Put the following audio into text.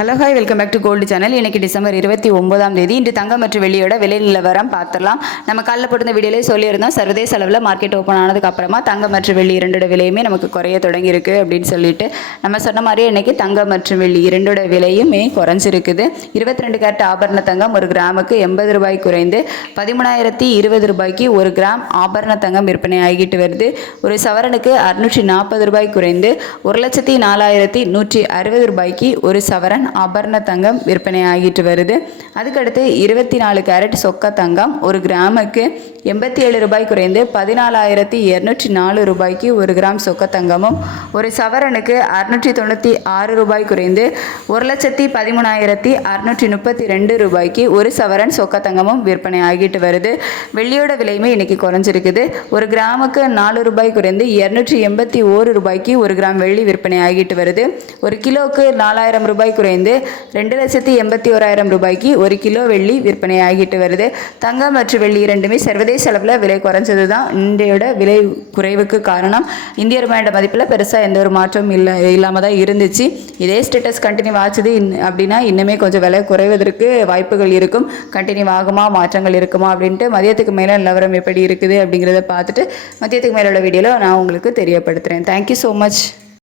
Hello hi welcome back to gold channel இன்னைக்கு December இருபத்தி ஒன்பதாம் தேதி. இன்று தங்கம் மற்றும் வெள்ளியோட விலை நிலவரம் பார்த்துடலாம். நம்ம காலைல போட்டிருந்த வீடியோலே சொல்லியிருந்தோம். சர்வதேச அளவில் மார்க்கெட் ஓப்பன் ஆனதுக்கு அப்புறமா தங்கம் மற்றும் வெள்ளி இரண்டோட விலையுமே நமக்கு குறைய தொடங்கியிருக்கு அப்படின்னு சொல்லிட்டு நம்ம சொன்ன மாதிரியே இன்னைக்கு தங்கம் மற்றும் வெள்ளி இரண்டோட விலையுமே குறைஞ்சிருக்குது. இருபத்தி ரெண்டு கேரட் ஆபரண தங்கம் ஒரு கிராமுக்கு எண்பது ரூபாய் குறைந்து பதிமூணாயிரத்தி இருபது ரூபாய்க்கு ஒரு கிராம் ஆபரண தங்கம் விற்பனை ஆகிட்டு வருது. ஒரு சவரனுக்கு அறுநூற்றி நாற்பது ரூபாய் குறைந்து ஒரு லட்சத்தி நாலாயிரத்தி நூற்றி அறுபது ரூபாய்க்கு ஒரு சவரன் ஆபரண தங்கம் விற்பனை ஆகிட்டு வருது. அதுக்கடுத்து இருபத்தி நாலு கேரட் சொக்க தங்கம் ஒரு கிராமுக்கு எண்பத்தி ஏழு ரூபாய் குறைந்து பதினாலாயிரத்தி இரநூற்றி நாலு ரூபாய்க்கு ஒரு கிராம் சொக்க தங்கமும் ஒரு சவரனுக்கு அறுநூற்றி தொண்ணூற்றி ஆறு ரூபாய் குறைந்து ஒரு லட்சத்தி பதிமூணாயிரத்தி அறுநூற்றி முப்பத்தி ரெண்டு ரூபாய்க்கு ஒரு சவரன் சொக்க தங்கமும் விற்பனை ஆகிட்டு வருது. வெள்ளியோட விலையுமே இன்னைக்கு குறைஞ்சிருக்குது. ஒரு கிராமுக்கு நாலு ரூபாய் குறைந்து இரநூற்றி எண்பத்தி ஓரு ரூபாய்க்கு ஒரு கிராம் வெள்ளி விற்பனை ஆகிட்டு வருது. ஒரு கிலோவுக்கு நாலாயிரம் ரூபாய் குறைந்து ரெண்டு லட்சத்தி எண்பத்தி ஓராயிரம் ரூபாய்க்கு ஒரு கிலோ வெள்ளி விற்பனை ஆகிட்டு வருது. தங்கம் மற்றும் வெள்ளி இரண்டுமே சர்வதேச அளவில் விலை குறைஞ்சது தான் இந்தியோட விலை குறைவுக்கு காரணம் இந்திய ரூபாயோட மதிப்பில் பெருசாக எந்த ஒரு மாற்றமும் இல்லை இல்லாமல் தான் இருந்துச்சு. இதே ஸ்டேட்டஸ் கண்டினியூ ஆச்சுது இன் அப்படின்னா இன்னுமே கொஞ்சம் விலை குறைவதற்கு வாய்ப்புகள் இருக்கும். கண்டினியூ ஆகுமா மாற்றங்கள் இருக்குமா அப்படின்ட்டு மதியத்துக்கு மேலே நிலவரம் எப்படி இருக்குது அப்படிங்கிறத பார்த்துட்டு மதியத்துக்கு மேலே உள்ள வீடியோவில் நான் உங்களுக்கு தெரியப்படுத்துகிறேன் தேங்க்யூ ஸோ மச்